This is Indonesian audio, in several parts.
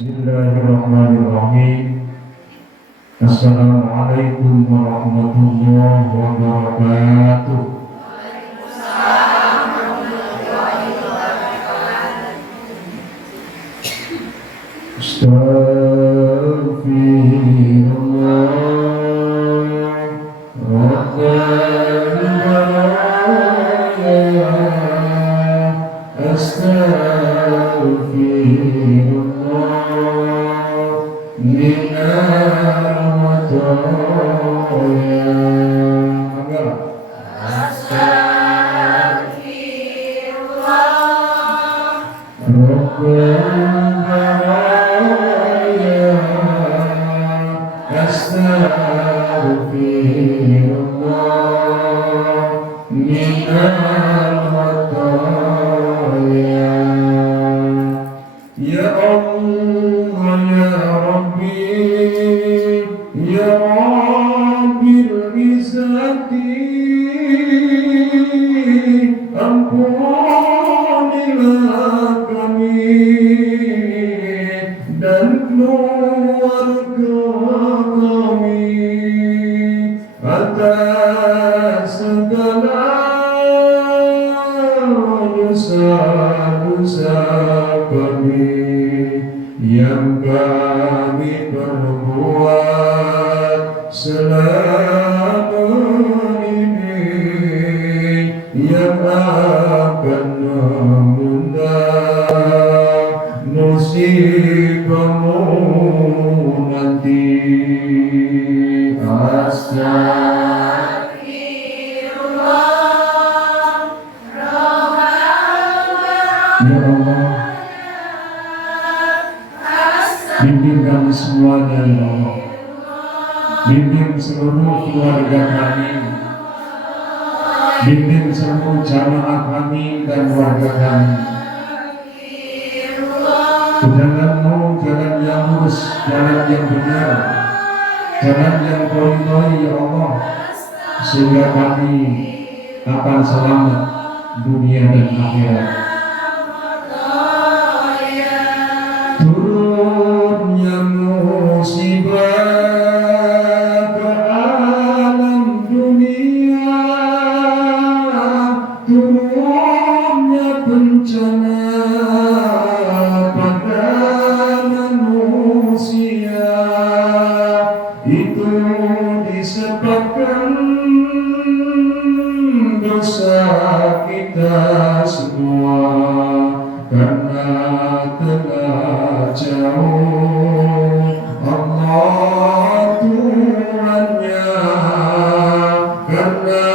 Bismillahirrahmanirrahim. Assalamualaikum warahmatullahi wabarakatuh. Astaghfirullah Rabbal baraya. Astaghfirullah minal mataya. Ya Allah ya Rabbi ya Rabbil Izzati, ampunilah kami dan keluarga kami atas segala dosa-dosa kami yang kami perbuat selama ini, yang akan mengundang musibahmu nanti. Ya Allah, bimbing kami semuanya ya Allah. Bimbing seluruh keluarga kami, bimbing seluruh jamaah kami dan warga kami. Jalanmu jalan yang lurus, jalan yang benar, jalan yang kau ridhoi ya Allah, sehingga kami akan selamat dunia dan akhirat. Turunnya musibah ke alam dunia, turunnya bencana pada manusia, itu disebabkan dosa kita semua, karena telah jauh Allah Tuhannya, karena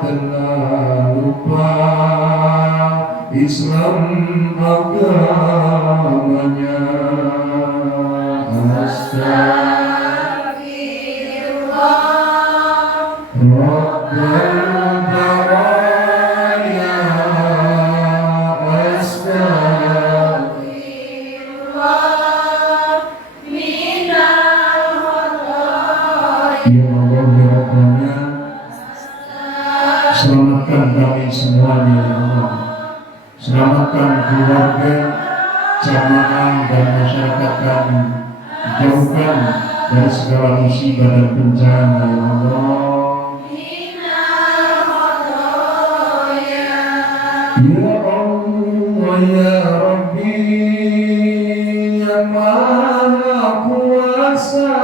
telah lupa Islam agamanya. Astagfirullah Rabbal baraya. Astagfirullah minal mataya. Ya Allah ya Rabbana, selamatkan kami semuanya ya Allah. Selamatkan keluarga, jamaah dan masyarakat kami. Jauhkan dari segala musibah dan bencana ya Allah. Ya Allah ya Rabbi yang Maha Kuasa,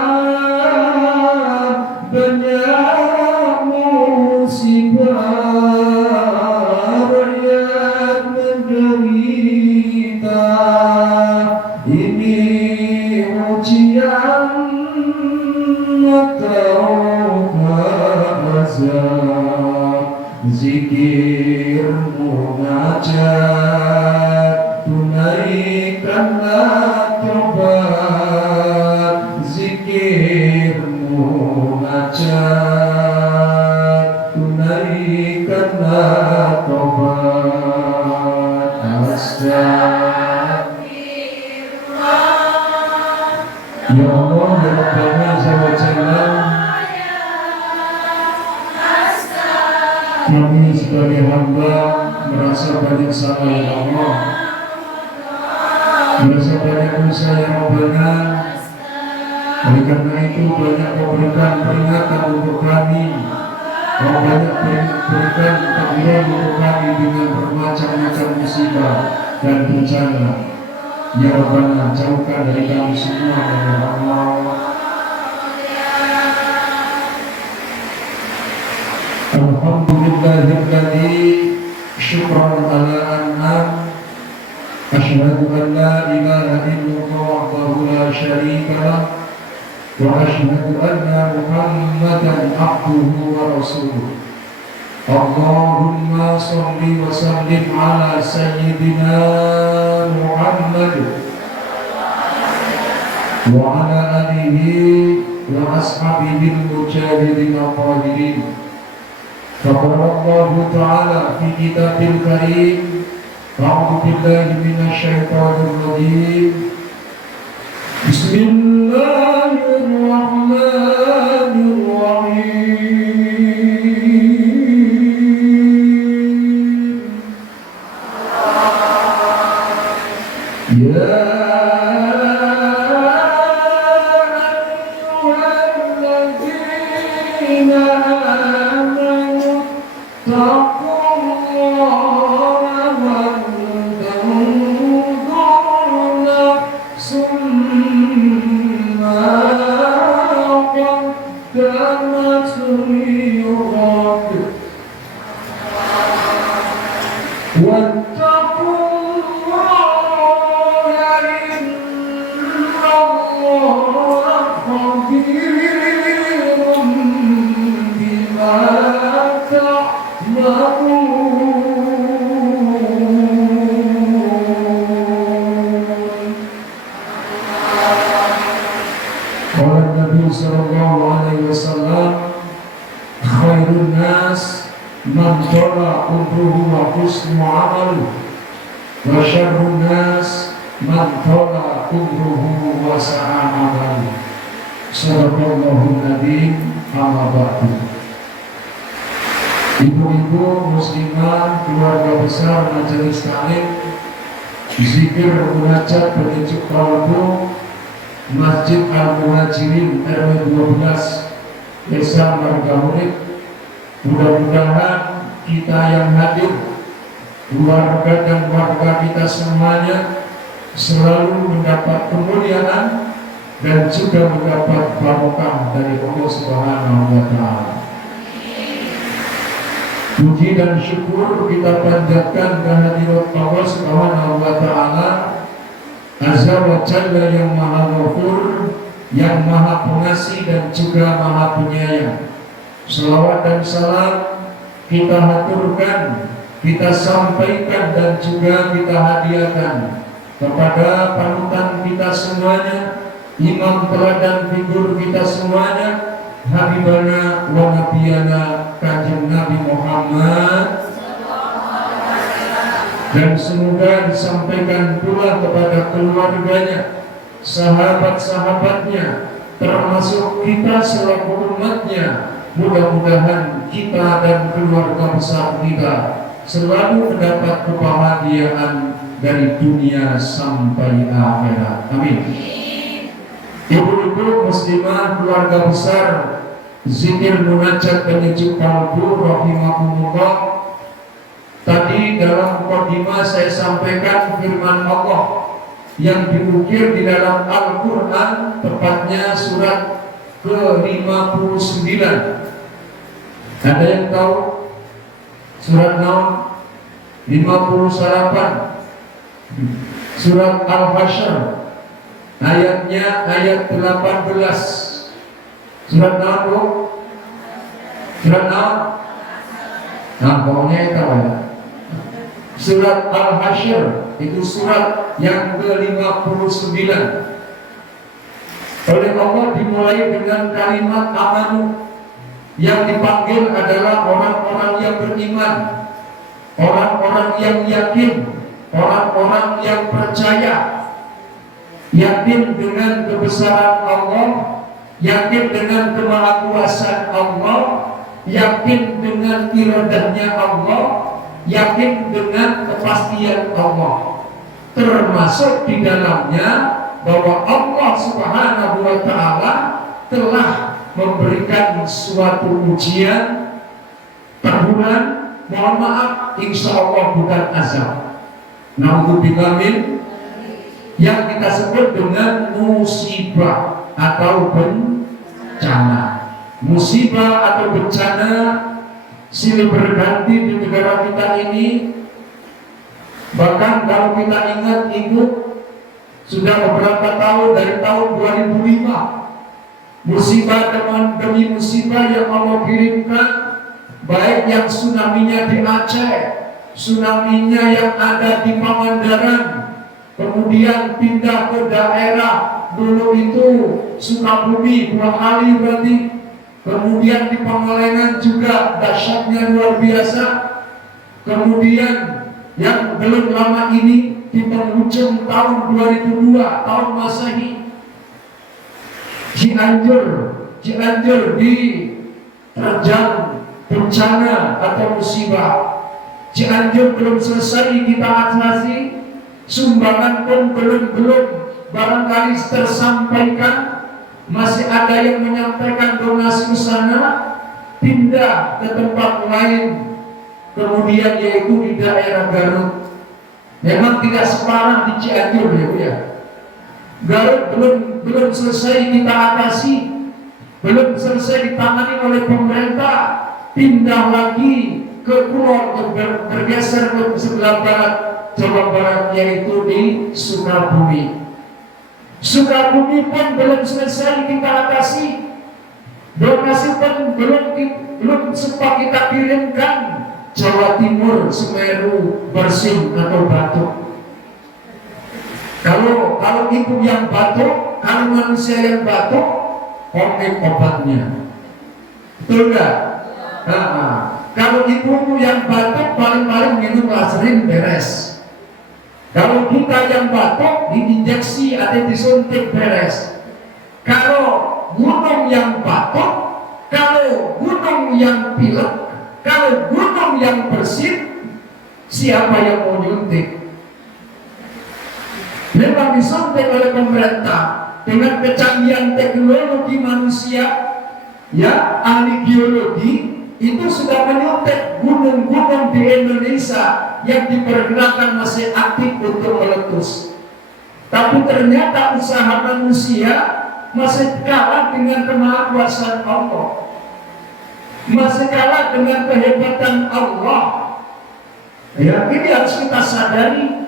banyak musibah rakyat menderita, ini ujian atau azab. Zikir munajat, tunaikanlah tobat. Zikir munajat, tunaikanlah tobat. Astagfirullah. Ya Allah ya Rabbana wa jalla, kami sebagai hamba merasa banyak salah ya Allah, merasa banyak dosa ya Rabbana. Oleh karena itu banyak memberikan peringatan untuk kami, banyak berikan takdir untuk kami dengan bermacam-macam musibah dan bencana. Ya Rabbana, jauhkan dari kami semua ya Allah. Alhamdulillahilladzi syukran ala an'am. Asyhadu an la ilaha illallah wahdahu la syarika lah wa asyhadu anna Muhammadan abduhu wa rasuluh. Allahumma shalli wa sallim ala sayyidina Muhammad wa ala alihi wa ashabihi al-mujahidin al-qahirin. Faqala Allah Ta'ala fi kitabil karim, a'udzu billahi minasy syaithanir rajim. Bismillahirrahmanirrahim. Ya sallallahu alaihi wasallam, khairun nas man tala umruhu wa husnu amalu wa syarrun nas man tala umruhu wa sa'a amalu. Sallallahu nabi amma ba'du. Ibu-ibu muslimah, keluarga besar majelis taklim, zikir munajat penyucuk kalbu Masjid Al-Muhajirin RW 12 Desa Margamunik. Mudah-mudahan kita yang hadir, keluarga dan warga kita semuanya selalu mendapat kemuliaan dan juga mendapat barokah dari Allah Subhanahu wa Ta'ala. Puji dan syukur kita panjatkan kehadirat Allah Subhanahu wa Ta'ala Azza wa Jalla yang maha ghafur, yang maha pengasih dan juga maha penyayang. Salawat dan salam kita haturkan, kita sampaikan dan juga kita hadiahkan kepada panutan kita semuanya, imam teladan figur kita semuanya, Habibana wa Nabiyana Kanjeng Nabi Muhammad. Dan semoga disampaikan pula kepada keluarganya, sahabat-sahabatnya, termasuk kita selaku umatnya. Mudah-mudahan kita dan keluarga besar kita selalu mendapat kebahagiaan dari dunia sampai akhirat. Amin. Ibu-ibu muslimah, keluarga besar zikir munajat penyucuk kalbu rahimakumullah. Tadi dalam mukadimah saya sampaikan firman Allah yang diukir di dalam Al-Quran, tepatnya surat ke-59. Ada yang tahu surat naum? 58. Surat Al-Hasyr, ayatnya ayat 18. Surat naum? Surat naum? Nah, pokoknya itu ya. Surat Al-Hasyr itu surat yang ke-59. Oleh Allah dimulai dengan kalimat amanu. Yang dipanggil adalah orang-orang yang beriman, orang-orang yang yakin, orang-orang yang percaya, yakin dengan kebesaran Allah, yakin dengan kemahakuasaan Allah, yakin dengan iradahnya Allah, yakin dengan kepastian Allah. Termasuk di dalamnya bahwa Allah Subhanahu wa Ta'ala telah memberikan suatu ujian, teguran, mohon maaf, insya Allah bukan azab. Naudzubillah min, yang kita sebut dengan musibah atau bencana. Musibah atau bencana silih berganti di negara kita ini. Bahkan kalau kita ingat sudah beberapa tahun, dari tahun 2005, musibah demi musibah yang Allah kirimkan, baik yang tsunami-nya di Aceh, tsunami-nya yang ada di Pangandaran, kemudian pindah ke daerah dulu itu Sukabumi 2 kali berarti, kemudian di Pangalengan juga dahsyatnya luar biasa, kemudian yang belum lama ini di penghujung tahun 2002 tahun Masehi, Cianjur di terjang bencana atau musibah. Cianjur belum selesai kita atasi, sumbangan pun belum barangkali tersampaikan, masih ada yang menyampaikan donasi ke sana, pindah ke tempat lain, kemudian yaitu di daerah Garut. Memang tidak separah di Cianjur ya Bu ya. Garut belum selesai kita atasi, belum selesai ditangani oleh pemerintah, pindah lagi ke Kulon, bergeser ke sebelah barat Jawa Barat, yaitu di Sukabumi. Sukabumi pun belum selesai kita atasi, donasi pun belum sempat kita kirimkan. Jawa Timur, Semeru, Bersin atau batuk. Kalau ibu yang batuk, kalau manusia yang batuk, komik obatnya. Betul nggak? Kalau ibumu yang batuk, paling-paling minum Laserin beres. Kalau kita yang batuk, diinjeksi atau disuntik beres. Kalau gunung yang batuk, kalau gunung yang pilek, kalau gunung yang bersin, siapa yang mau nyuntik? Memang disuntik oleh pemerintah dengan kecanggihan teknologi manusia, ya, ahli geologi itu sudah menyuntik gunung-gunung di Indonesia yang diperkirakan masih aktif untuk meletus. Tapi ternyata usaha manusia masih kalah dengan kemahakuasaan Allah, masih kalah dengan kehebatan Allah. Ya, ini harus kita sadari.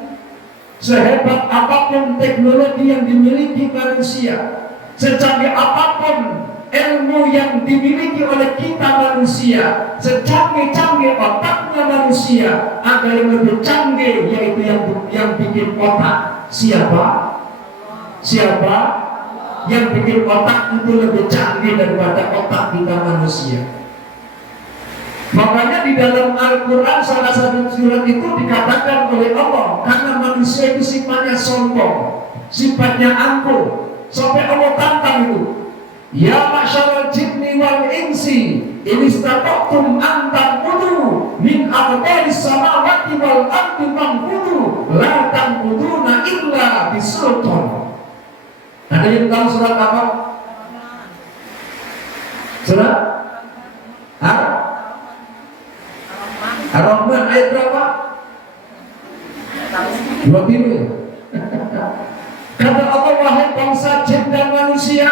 Sehebat apapun teknologi yang dimiliki manusia, secanggih apapun ilmu yang dimiliki oleh kita manusia, secanggih-canggih otaknya manusia, ada yang lebih canggih, yaitu yang bikin otak. Siapa? Yang bikin otak itu lebih canggih daripada otak kita manusia. Makanya di dalam Al-Quran salah satu surat itu dikatakan oleh Allah, karena manusia itu sifatnya sombong, sifatnya angkuh, sampai Allah tantang itu, ya masyarakat jinni wal insi in istata'tum an tanfudu min aqtaris samawati wal ardi fanfudu la tanfuduna illa bisultan. Ada yang tahu surat apa? Surat Ar-Rahman ayat berapa? 2 ya? Kata Allah, wahai bangsa jin dan manusia,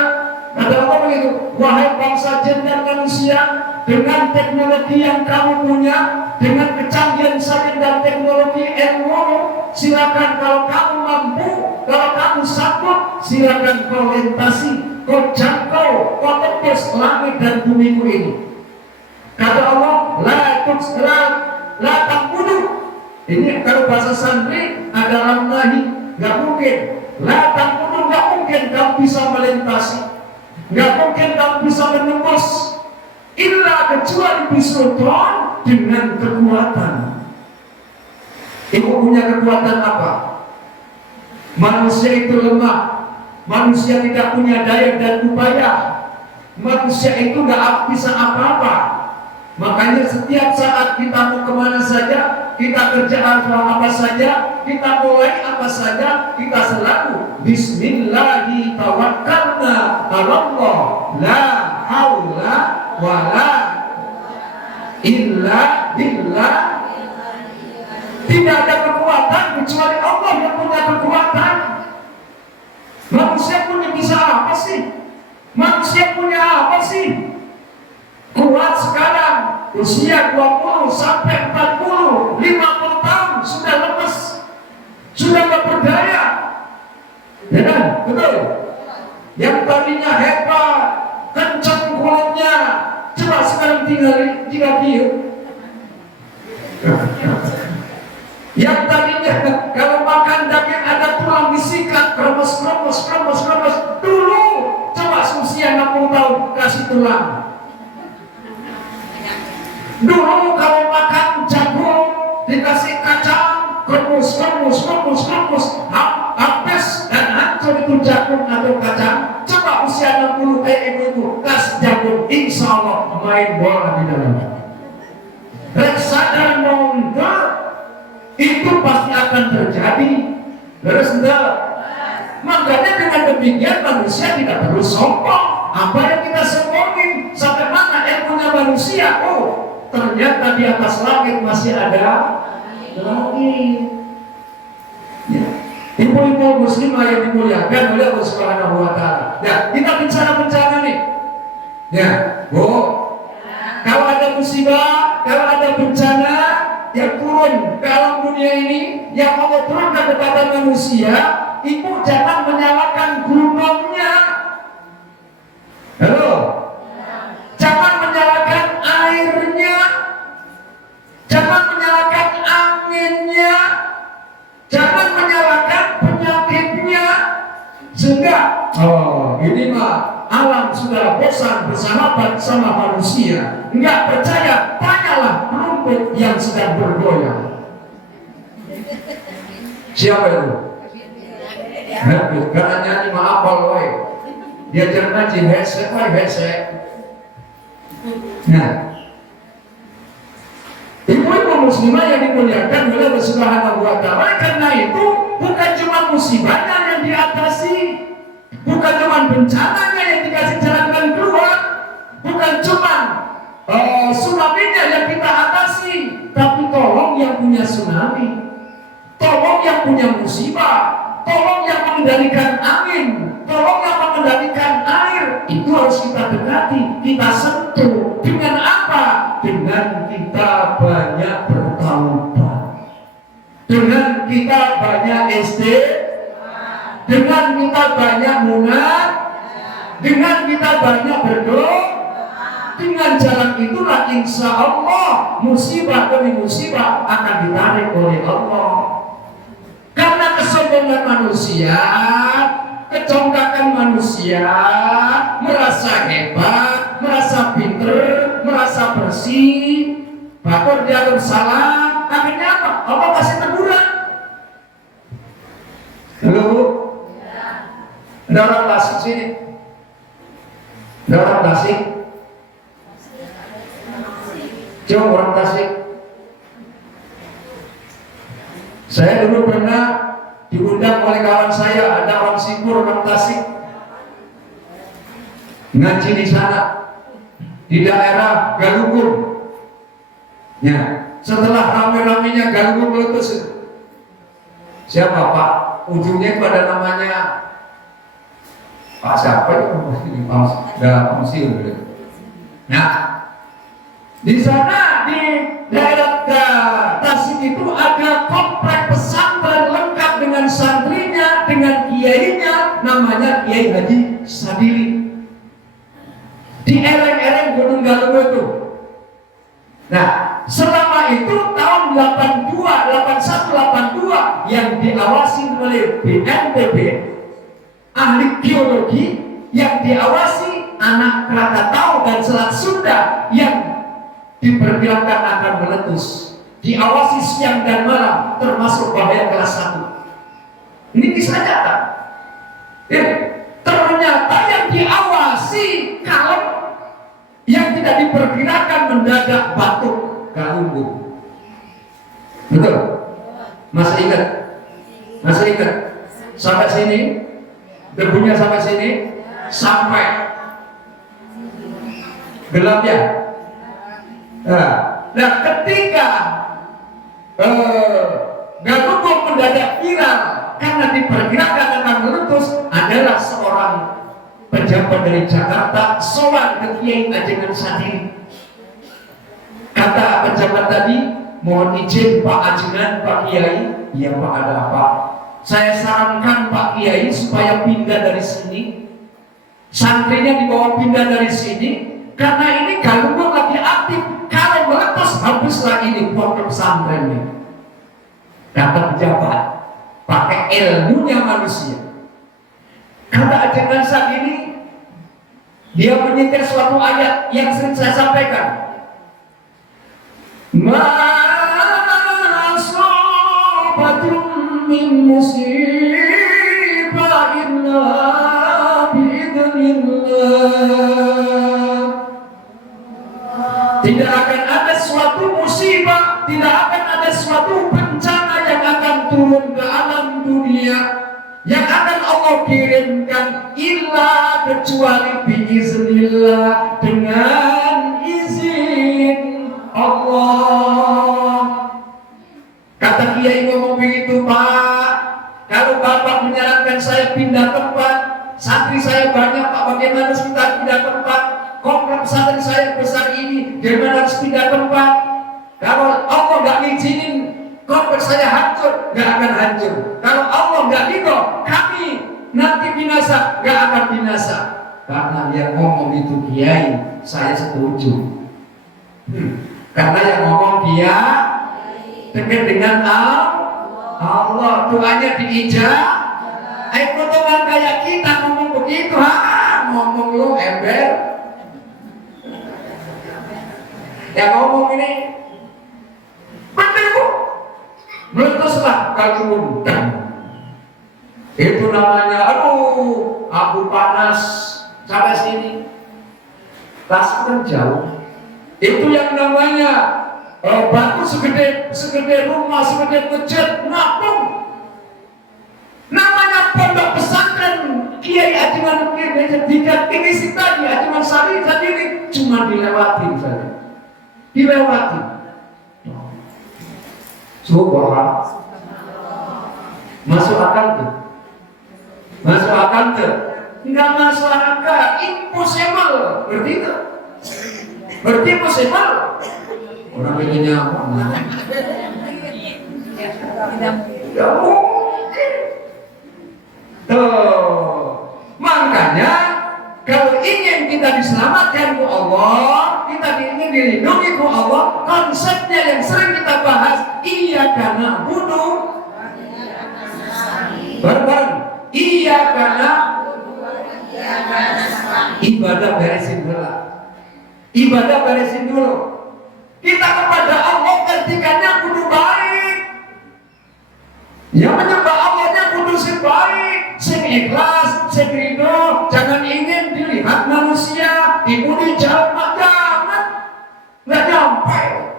kata Allah begitu, wahai bangsa jin dan manusia, dengan teknologi yang kamu punya, dengan kecanggihan sains dan teknologi ilmu, silakan kalau kamu mampu, kalau kamu sanggup, silakan kau lintasi, kau jangkau, kau tembus langit dan bumi ini. Kata Allah, la taqudu. Ini kalau bahasa santri adalah nahi, nggak mungkin. La taqudu, nggak mungkin kamu bisa melintasi, nggak mungkin kamu bisa menembus, illa kecuali bisultan, dengan kekuatan. Ibu punya kekuatan apa? Manusia itu lemah, manusia tidak punya daya dan upaya, manusia itu nggak bisa apa-apa. Makanya setiap saat kita mau kemana saja, kita kerja apa saja, kita mulai apa saja, kita selalu Bismillahi tawakkalna Allah, la haula wala illa billah. Tidak ada kekuatan kecuali Allah yang punya kekuatan. Manusia punya bisa apa sih? Manusia punya apa sih? Kuat sekarang usia 20 sampai 40, 50 tahun sudah lemes, sudah gak berdaya. Ya kan? Betul? Yang tadinya hebat, kencang kulitnya, coba sekarang tinggal diam. Yang tadinya kalau makan daging ada tulang disikat, kremes. Dulu coba usia 60 tahun kasih tulang. Dulu kalau makan jagung dikasih kacang, kremes, habis dan hancur itu jagung atau kacang. Coba usia 60 ibu-ibu kasih jagung, insya Allah main bola di dalam. Reksa dan mundur itu pasti akan terjadi. Terus enggak? Makanya dengan demikian manusia tidak perlu sombong. Apa yang kita sombongin? Sampai mana ilmunya manusia? Oh, ternyata di atas langit masih ada langit. Ya. Ibu-ibu muslimah yang dimuliakan oleh Allah Subhanahu wa Ta'ala. Ya, kita bicara bencana nih. Ya, Bu. Kalau ada musibah, kalau ada bencana yang turun ke alam dunia ini, yang Allah turunkan kepada manusia, ibu jangan menyalakan gunungnya. Halo? Jangan menyalakan airnya, jangan menyalakan anginnya, jangan menyalakan penyakitnya. Sehingga, oh ini mah alam sudah bosan bersahabat sama manusia. Enggak percaya, tanyalah rumput yang sedang bergoyang. Siapa itu? Karena nyanyi maaf kalau dia jangan ngaji hesek. Nah, ibu-ibu muslimah yang dimuliakan oleh Allah Subhanahu wa Ta'ala, karena itu bukan cuma musibahnya yang diatasi, bukan cuma bencananya yang dikasih jalan dan keluar, bukan cuma tsunami-nya yang kita atasi, tapi tolong yang punya tsunami, tolong yang punya musibah, tolong yang mengendalikan angin, tolong yang mengendalikan air, itu harus kita dekati, kita sentuh. Dengan apa? Dengan kita banyak bertaubat, dengan kita banyak dengan kita banyak munajat, dengan kita banyak berdoa. Dengan jalan itulah insya Allah musibah demi musibah akan ditarik oleh Allah. Karena kesombongan manusia, kecongkakan manusia, merasa hebat, merasa pinter, merasa bersih, bahkan dia bersalah, akhirnya apa? Allah kasih teguran. Halo? Ada orang Tasik sini? Ada orang Tasik? Coba orang Tasik. Saya dulu pernah diundang oleh kawan saya, ada orang Singkur, orang Tasik, ngaji di sana, di daerah Galunggung. Ya, setelah rame-ramenya Galunggung meletus, siapa Pak? Ujungnya pada namanya Pak siapa itu? Pak Musil. Nah, di sana di daerah Tasik itu ada komplek pesantren lengkap dengan santrinya, dengan kiainya, namanya Kiai Haji Sadili. Di ereng-ereng Gunung Galunggung itu. Nah, selama itu tahun 82, 81, 82 yang diawasi oleh BNPB, ahli geologi, yang diawasi anak Krakatau dan Selat Sunda yang diperkirakan akan meletus, diawasi siang dan malam, termasuk bahaya kelas 1. Ini kisah nyata. Ya, ternyata yang diawasi kalau yang tidak diperkirakan mendadak batuk galunggung. Betul? Masih ingat? Masih ingat? Sampai sini? Debunya sampai sini? Sampai gelap ya? Nah ketika galunggung mendadak viral karena diperkirakan akan meletus, adalah seorang pejabat dari Jakarta sowan ke Kiai Ajengan Sadili. Kata pejabat tadi, mohon izin Pak Ajengan, Pak Kiai. Ya Pak, ada apa? Saya sarankan Pak Kiai supaya pindah dari sini, santrinya dibawa pindah dari sini, karena ini galunggung lagi aktif. Kalau meletus habislah ini pondok pesantrennya. Kata pejabat, pakai ilmunya manusia. Kata Ajengan Sadili, dia menyetir suatu ayat yang sering saya sampaikan. Ma asabatum min musibah illa biidznillah. Tidak akan ada suatu musibah, tidak akan ada suatu bencana yang akan turun ke alam dunia, yang akan Allah kirimkan illa kecuali biiznillah, dengan izin Allah. Kata Kiai ngomong begitu, Pak, kalau Bapak menyarankan saya pindah tempat, santri saya banyak Pak, bagaimana kita pindah tempat? Komplek pesantren saya besar ini, bagaimana harus pindah tempat? Kalau Allah nggak ngizinin, komplek saya hancur, nggak akan hancur. Kalau Allah nggak ridho, kami nanti binasa, nggak akan binasa. Karena dia ngomong itu Kiai, saya setuju. Karena yang ngomong dia dekat dengan Allah, doanya diijabah. Potongan kayak kita ngomong begitu, ngomong lu ember. Yang ngomong ini benar bu, meletuslah galunggung. Itu namanya, aduh, abu panas sampai sini, langsung jauh. Itu yang namanya batu segede rumah, segede masjid, ngapung. Namanya pondok pesantren Kiai Ajengan tiga tinggi tadi, Ajengan Sadili, cuma dilewatin saja. Dilewati. Subhanallah. Masuk akal tuh? Masuk akal tuh? Enggak masuk akal, impossible. Berarti itu? Berarti impossible. Orang ini apa? Tidak mungkin. Tuh. Makanya kalau ingin kita diselamatkan ke Allah, kita ingin dilindungi ke Allah, konsepnya yang sering kita bahas, iyyaka na'budu, bareng-bareng, iyyaka na'budu, ibadah beresin dulu. Ibadah beresin dulu. Kita kepada Allah ketikanya kudu baik. Yang menyembah Allahnya kudu sing baik, sing ikhlas, sing ridho. Jangan ingin dilihat manusia, dipuji jamak, jangan. Nggak nyampe.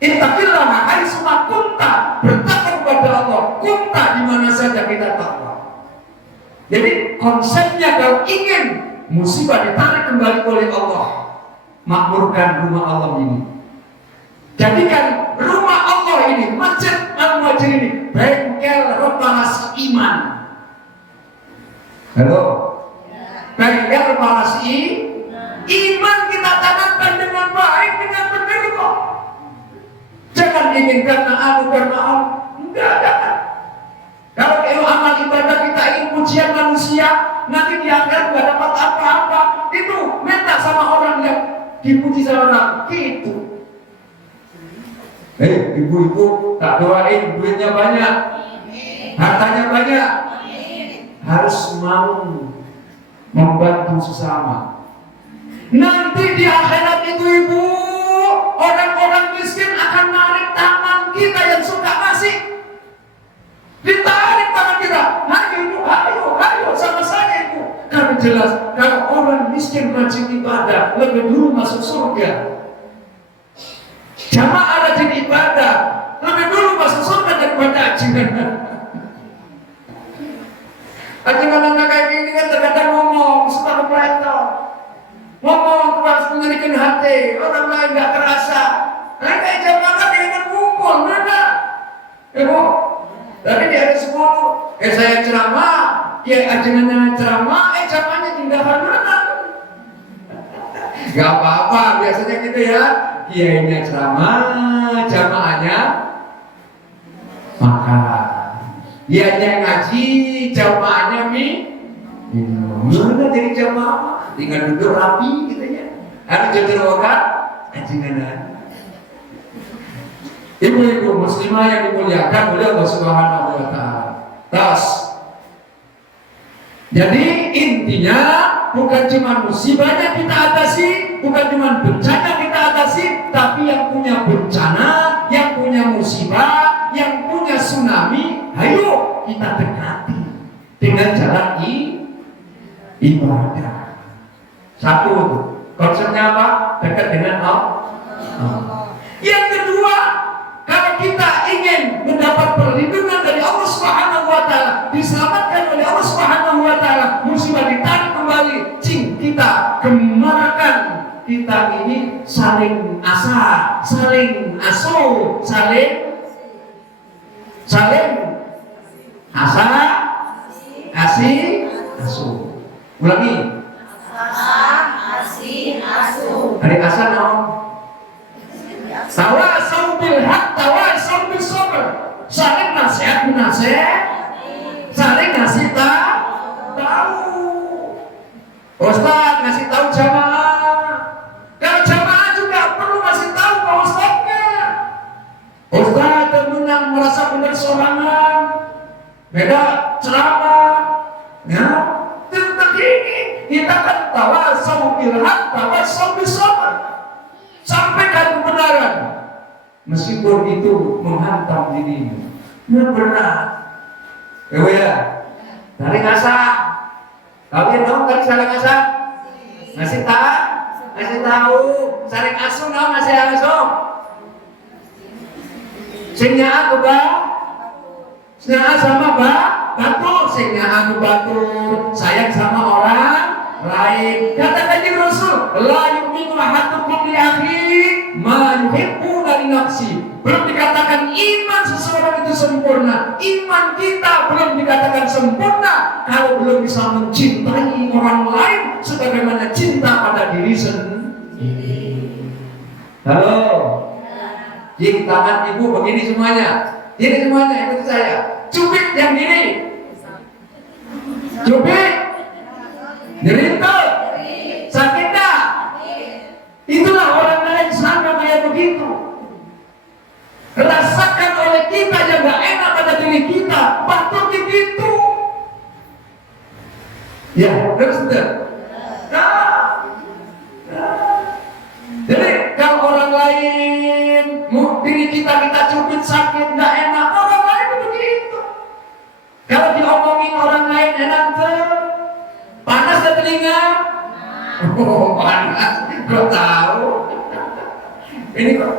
Ittaqillah haitsu ma kunta, bertakwa kepada Allah, kunta di mana saja kita takwa. Jadi konsepnya kalau ingin musibah ditarik kembali oleh Allah, makmurkan rumah Allah ini. Jadikan rumah Allah ini, masjid Al-Muhajirin ini, bengkel reparasi iman. Halo? Bengkel reparasi iman, kita tanamkan dengan baik, dengan benar kok. Jangan ingin karena Allah. Enggak ada. Kalau amal ibadah kita ingin pujian manusia, nanti di akhirat nggak dapat apa-apa. Itu minta sama orang yang dipuji sama orang gitu. Ibu-ibu tak doain duitnya banyak, hartanya banyak, harus mau membantu sesama. Nanti di akhirat itu ibu, orang-orang miskin akan narik tangan kita yang suka ngasih, ditarik tangan kita, ayo sama saya ibu. Karena jelas kalau orang miskin rajin ibadah lebih dulu masuk surga. Anak kayak gini kan terkadang ngomong suka kepletot, ngomong terus mengerikan hati, orang lain nggak terasa. Nah kayak jamaah kan dengan ngumpul, mana? Bu, tadi di hari 10, saya ceramah, ajengannya ceramah, ceramahnya tinggalkan mana? Gak apa-apa, biasanya gitu ya. Kiainya ceramah, jamaahnya makan. Kiainya ngaji, jamaahnya minum. Mana jadi jamaah? Tinggal duduk rapi gitu ya. Ada jodoh kan? Ajengannya. Ibu-ibu muslimah yang dimuliakan oleh Allah Subhanahu wa taala. Jadi intinya bukan cuma musibahnya kita atasi, bukan cuma bencana kita atasi, tapi yang punya bencana, yang punya musibah, yang punya tsunami, ayo kita dekati dengan jalan ibadah. Satu, konsepnya apa? Dekat dengan Allah. Yang kedua, kalau kita ingin mendapat perlindungan dari Allah Subhanahu wa taala, diselamatkan oleh Allah Subhanahu wa taala, musibah ditarik kembali, kita gemarakan, kita ini saling asa, saling asuh, saling asa, kasih, asuh. Ulangi. Asa, kasih, asuh. Hari asa no. Tawasau bil haq, tawasau bis sabr. Saling nasihat menasihat, saling ngasih tahu. Ustaz ngasih tahu jamaah. Kalau jamaah juga perlu ngasih tahu ke ustaznya. Ustaz termenang merasa benar sorangan, beda ceramah. Ya, tetap ini kita kan tawasau bil haq, tawasau bis sabr. Sampaikan kebenaran meskipun itu menghantam dirimu. Ini berat. Ya, dari ngasah. Kalian dong tadi saling ngasah. Ngasih tahu. Saling asuh dong ngasih asuh. Singnya aku sama batu. Singnya aku batu. Sayang sama orang lain. Kata Kanjeng Rasul, la yu'minu ahadukum li akhihi ma yuhibbu li nafsi. Belum dikatakan iman seseorang itu sempurna. Iman kita belum dikatakan sempurna kalau belum bisa mencintai orang lain sebagaimana cinta pada diri sendiri. Halo. Jik tangan ibu begini semuanya. Ini semuanya ikut saya. Cubit yang gini. Cubit. Derita, sakit tak? Itulah orang lain sama kayak begitu. Rasakan oleh kita yang gak enak pada diri kita, patut begitu. Ya, terus Jadi kalau orang lain, diri kita cubit sakit gak enak, orang lain begitu. Kalau diomongin orang lain enak tuh. Panas ke telinga? Oh, panas. Kok tahu? Ini kok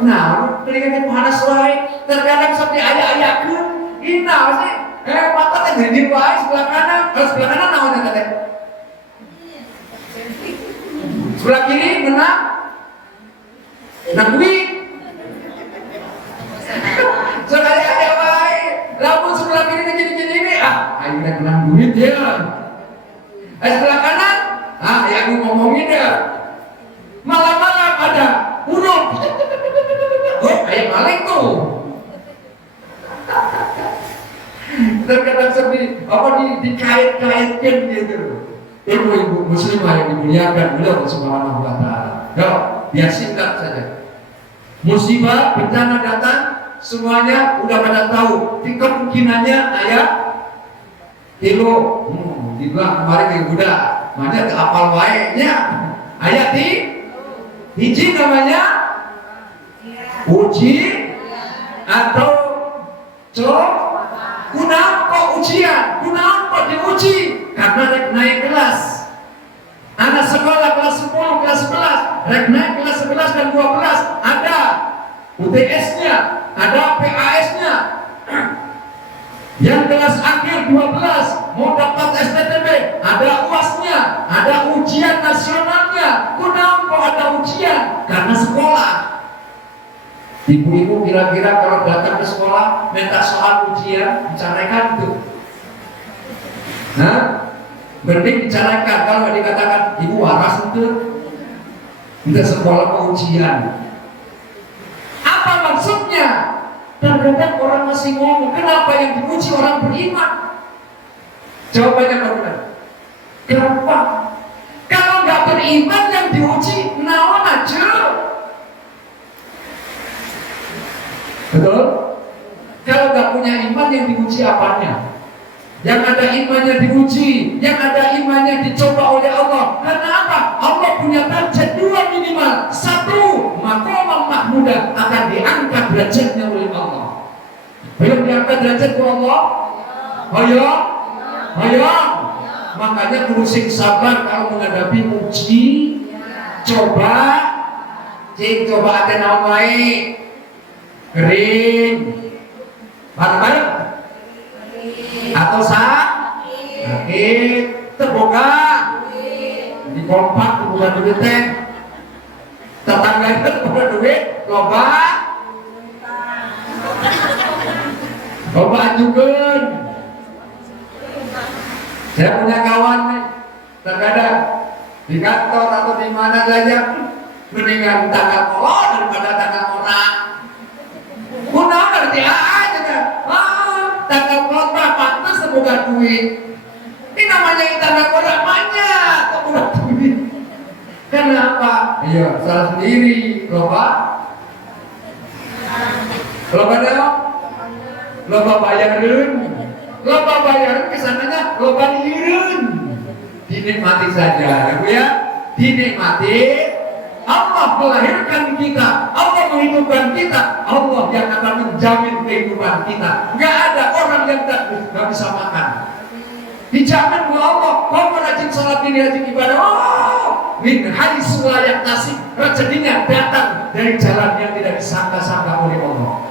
telinganya panas wae. Terkadang seperti ayah-ayahku. Ini sih. Mata teh jadi wae sebelah kanan. Kalau sebelah kanan naon teh? Sebelah kiri menang. Duit. Sekali ayah wae. Lamun sebelah kiri gini ini. Akhirnya menang duit ya. Sebelah kanan, yang aku ngomongin ya. Malam-malam ada burung. Oh, kayak maling tuh. Terkadang seperti dikait-kaitkan gitu. Ibu-ibu muslimah yang dimuliakan oleh Allah Subhanahu wa taala. Biar singkat saja. Musibah, bencana datang, semuanya udah pada tahu. Kemungkinannya ayah kilo. Dibilang kemarin yang budak, makanya ke apal wae-nya. Ayat hiji namanya uji atau ujian. Kunaon kok diuji? Karena naik kelas. Anak sekolah kelas 10, kelas 11, rek naik kelas 11 dan 12, ada UTS-nya, ada PAS-nya. Yang kelas akhir 12 mau dapat STTB, ada UASnya, ada ujian nasionalnya. Kenapa ada ujian? Karena sekolah. Ibu-ibu kira-kira kalau datang ke sekolah minta soal ujian, bicarakan itu. Nah, mending bicarakan. Kalau nggak dikatakan ibu waras itu, tidak sekolah mau ujian. Apa maksudnya? Terkadang orang masih ngomong, kenapa yang diuji orang beriman? Jawabannya benar. Kenapa? Kalau nggak beriman yang diuji, naon aja. Betul? Kalau nggak punya iman yang diuji apanya? Yang ada imannya diuji, yang ada imannya dicoba oleh Allah. Karena apa? Allah punya target dua minimal. Satu, maqamah mahmudah, akan diangkat derajatnya oleh Allah. Belum diangkat derajat oleh Allah? Ayo, ayo. Makanya kudu sing sabar kalau menghadapi uji, coba, coba ada naon wae. Kering, bareng-bareng, atau sakit, terbuka, di kompak, terbuka duit teh, tetangga itu terbuka duit, loba ajukan. Saya punya kawan nih, terkadang di kantor atau di mana saja, mendingan tanggal kolot daripada tanggal orang. Kunaon ngerti aja dah. Tanggal kolot mah pantes terbuka duit. Ini namanya tanggal kolot banyak terbuka duit. Kenapa? Iya, salah sendiri. Loba dong. Loba bayarin. Loba bayarin kesananya loba lirin. Dinikmati saja, ya Bu ya. Dinikmati. Allah melahirkan kita, Allah menghidupkan kita, Allah yang akan menjamin kehidupan kita. Nggak ada orang yang nggak bisa makan. Dijamin oleh Allah. Kamu rajin sholat ini, rajin ibadah. Oh, min haitsu la yahtasib. Rezekinya datang dari jalan yang tidak disangka-sangka oleh Allah,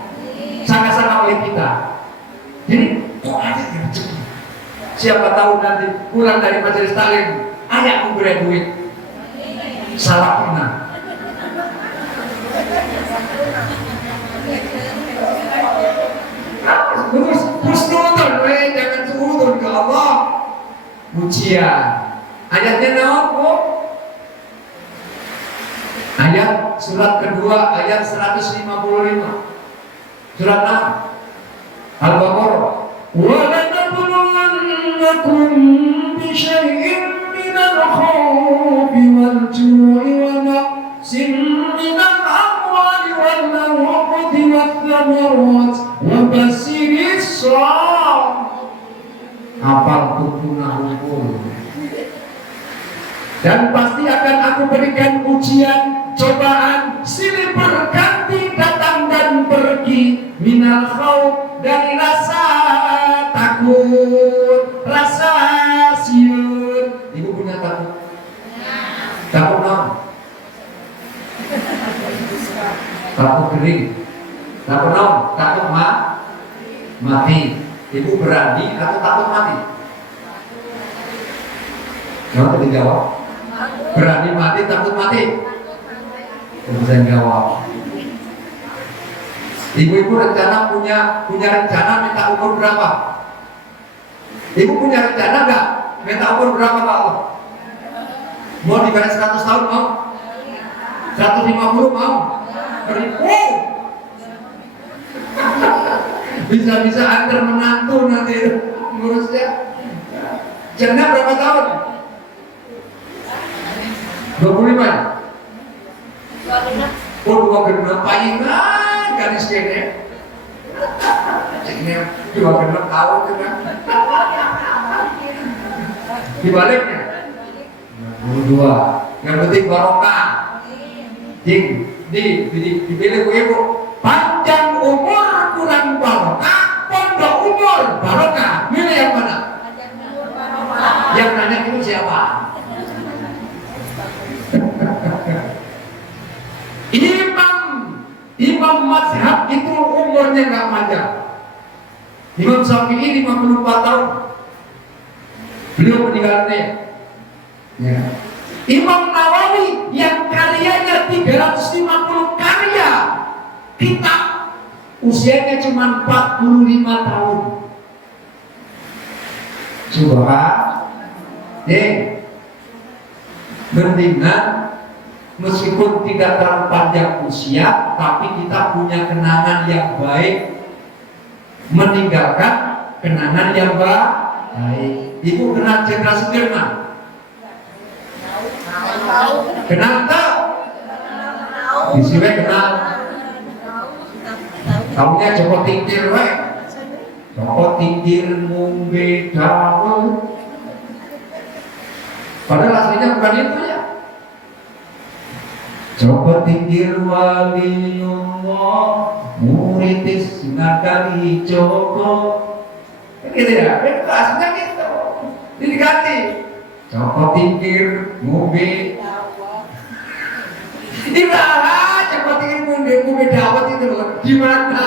sangka-sangka oleh kita. Jadi kok ada yang rezeki? Siapa tahu nanti pulang dari majelis taklim, ayah memberi duit. Salah pernah. Terus husnudon, jangan suudon ke Allah. Ujian. Ayatnya naon, Bu? Ayat surat kedua, ayat 155. Surat 6 Al-Baqarah. Wa lanabluwannakum bi syai'in minal khawfi wal ju'i wa naqsin minal amwali wal anfusi wath thamarat wa basiris shabirin. Hafal tuntunah hukum. Dan pasti akan aku berikan ujian, cobaan, silih berganti datang dan pergi. Minal khauf, dari rasa takut, rasa siun. Ibu punya takut? Takut apa? Takut kering. Takut apa? Takut mati. Ibu berani atau takut mati? Kamu tadi jawab. Berani mati, takut mati. Bisa jawab. Ibu-ibu rencana punya rencana minta umur berapa? Ibu punya rencana nggak? Minta umur berapa Pak Allah? Mau diberi 100 tahun mau? 150 mau? 1000? Bisa-bisa antar menantu nanti ngurusnya. Janda berapa tahun? 25 ya? Oh, 26 palingan garis kene. Ini 26 tahun kan? Dibaliknya 22. Yang penting barokah. Dipilih ibu. Panjang umur kurang barokah, pondok umur barokah. Milih yang mana? Yang nanya itu siapa? Imam mazhab itu umurnya nggak panjang. Imam Syafi'i Syafi'i 54 tahun. Beliau meninggal dunia. Ya. Imam Nawawi yang karyanya 350 karya kitab, usianya cuma 45 tahun. Coba, mendingan meskipun tidak terlalu panjang usia, tapi kita punya kenangan yang baik, meninggalkan kenangan yang baik. Ibu kenal Jenderal Sudirman? Kenal tak? Di sini kenal. Kamunya Joko Tingkir, weh. Joko Tingkir ngombe dawet. Padahal aslinya bukan itu ya. Joko Tingkir waliullah, muridis ngakali Joko. Gitu ya, itu aslinya gitu. Ini diganti. Joko Tingkir ngombe. Ibarat Joko Tingkir ngombe dawet itu loh. Gimana?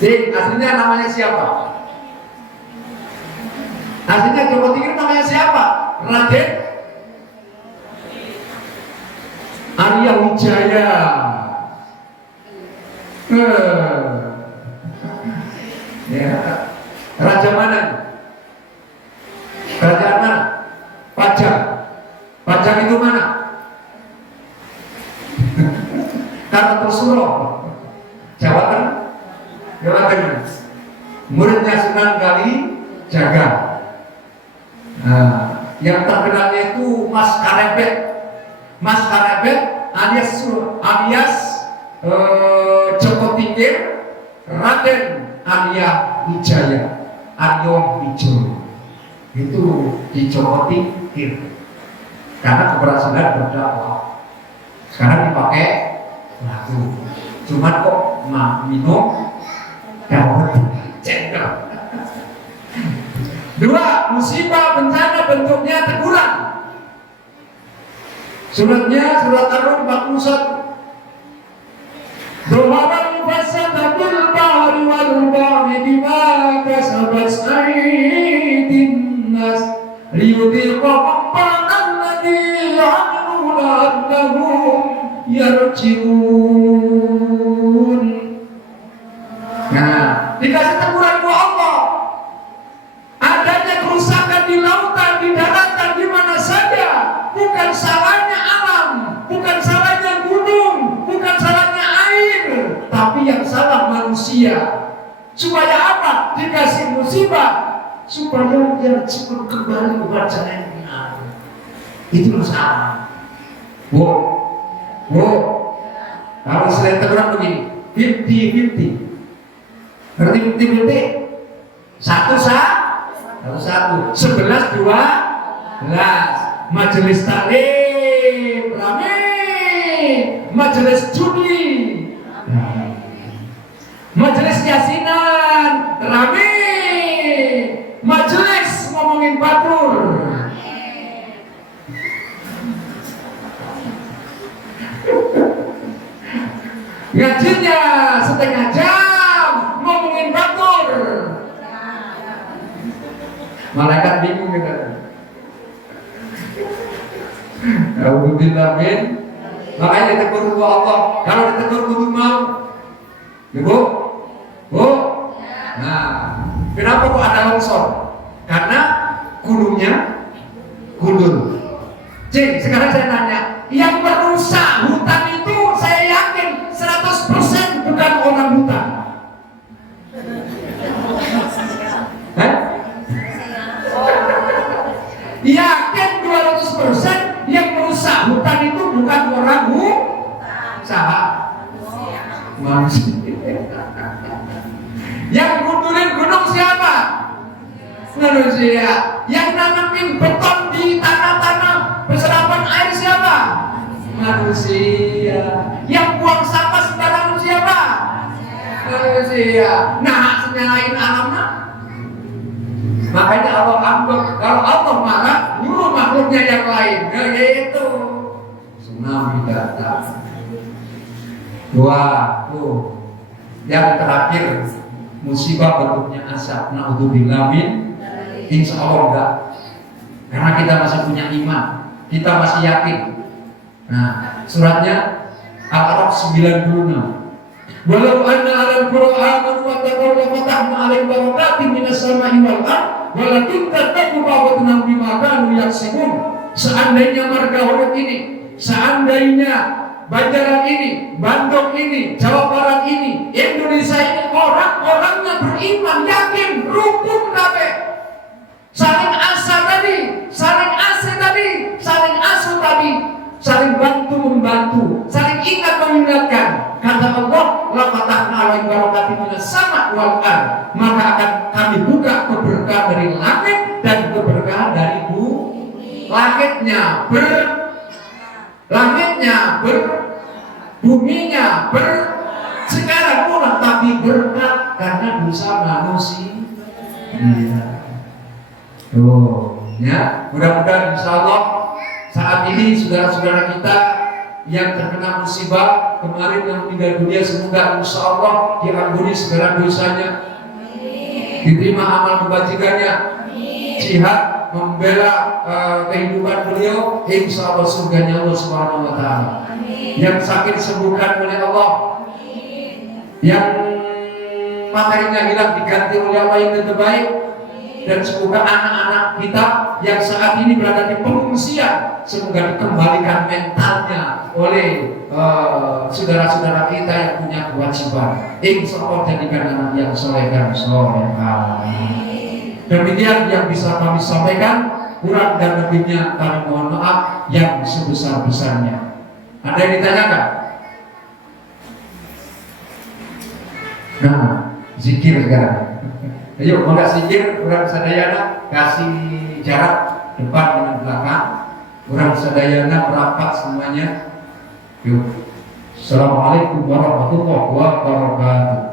Jadi aslinya namanya siapa? Aslinya Joko Tingkir namanya siapa? Raden Arya Wijaya. Ya. Raja mana? Kerajaan mana? Pajang. Pajang itu mana? Kartosulo. Jawa Tengah. Jawa Tengah. Muridnya Sunan Kalijaga. Nah, yang terkenalnya itu Mas Karebet. Mas Karebet alias Joko Tingkir, Raden Arya Wijaya, Aryo Wijoyo. Itu di Joko Tingkir. Karena keberhasilan berdakwah. Sekarang dipakai lagu. Cuman kok minum dawet cendol. 2. Musibah bencana bentuknya teguran. Suratnya surat Ar-Rum 41. Doharan fasadatul bahri wal bahri bima kasabat aydin nas liyudhiqahum ba'dal ladzi ya'maluna annahum yarji'un. Nah, dikasih teguran oleh Allah. Adanya kerusakan di lautan, di daratan, di mana saja, bukan salahnya alam, bukan salahnya gunung, bukan salahnya air, tapi yang salah manusia. Supaya apa? Dikasih musibah, supaya dia cepat kembali kepada jalan yang benar. Itu masalah. Kalau selain teguran begini, 50-50. Berarti 50-50. Satu 11-12. Majelis taklim rame, majelis judi, majelis yasinan rame, majelis ngomongin batur. Ngajinya setengah jam ngomongin batur. Malaikat bingung gitu. Alhamdulillah min. Makanya ditegur oleh Allah. Kalau ditegur kudu mau. Ibu, Bu. Nah, kenapa kok ada longsor? Karena gunungnya gundul. Cik, sekarang saya tanya, yang merusak hutan itu saya yakin 100% bukan orang hutan. Yakin 200% yang merusak hutan itu bukan orang usaha manusia. Yang gundulin gunung siapa? Manusia. Yang nanamin beton di tanah-tanah berserapan air siapa? Manusia. Yang buang sampah sembarangan siapa? Manusia. Nah, senyalain alamnya. Makanya Allah ambek, kalau Allah marah, nyuruh makhluknya yang lain, yaitu tsunami datang. Dua, tuh, yang terakhir musibah bentuknya azab. Naudzubillah min. Insya Allah enggak. Karena kita masih punya iman, kita masih yakin. Nah, suratnya Al-A'raf 96. Walau anna 'alal Qur'an wa taqawla fatahna 'alaihim barakatin minas sama'i wal ardh walakin kadzdzabuu ba'dhum bima kanu yaksibun. Seandainya Margahayu ini, seandainya Banjaran ini, Bandung ini, Jawa Barat ini, Indonesia ini orang-orangnya beriman, yakin, rukun kabeh. Saling asa tadi, saling asa tadi, saling asuh tadi, saling bantu membantu, saling ingat mengingatkan. Kata Allah, la fatahna 'alaihim barakatin minas sama'i wal ardh, maka akan kami buka keberkahan dari langit dan keberkahan dari bumi. Langitnya buminya sekarang kurang, tapi berkat karena dosa manusia. Ya, mudah-mudahan insya Allah saat ini saudara-saudara kita yang terkena musibah kemarin yang meninggal dunia, semoga insya Allah diampuni segala dosanya, diterima amal kebajikannya, jihad membela kehidupan beliau, insya Allah surganya Allah Subhanahu Wa Taala. Yang sakit sembuhkan oleh Allah, yang materinya hilang diganti oleh Allah yang terbaik, dan semoga anak-anak kita yang saat ini berada di pengungsian semoga dikembalikan mentalnya oleh saudara-saudara kita yang punya kewajiban. Insya Allah jadikan anak yang soleh dan solehah. Demikian yang bisa kami sampaikan, kurang dan lebihnya kami mohon maaf yang sebesar-besarnya. Ada yang ditanyakan? Nah, zikir sekarang. Ayo, maka zikir, kurang sadayana kasih jarak depan dengan belakang, kurang sadayana merapat semuanya. Yuk. Assalamualaikum warahmatullahi wabarakatuh.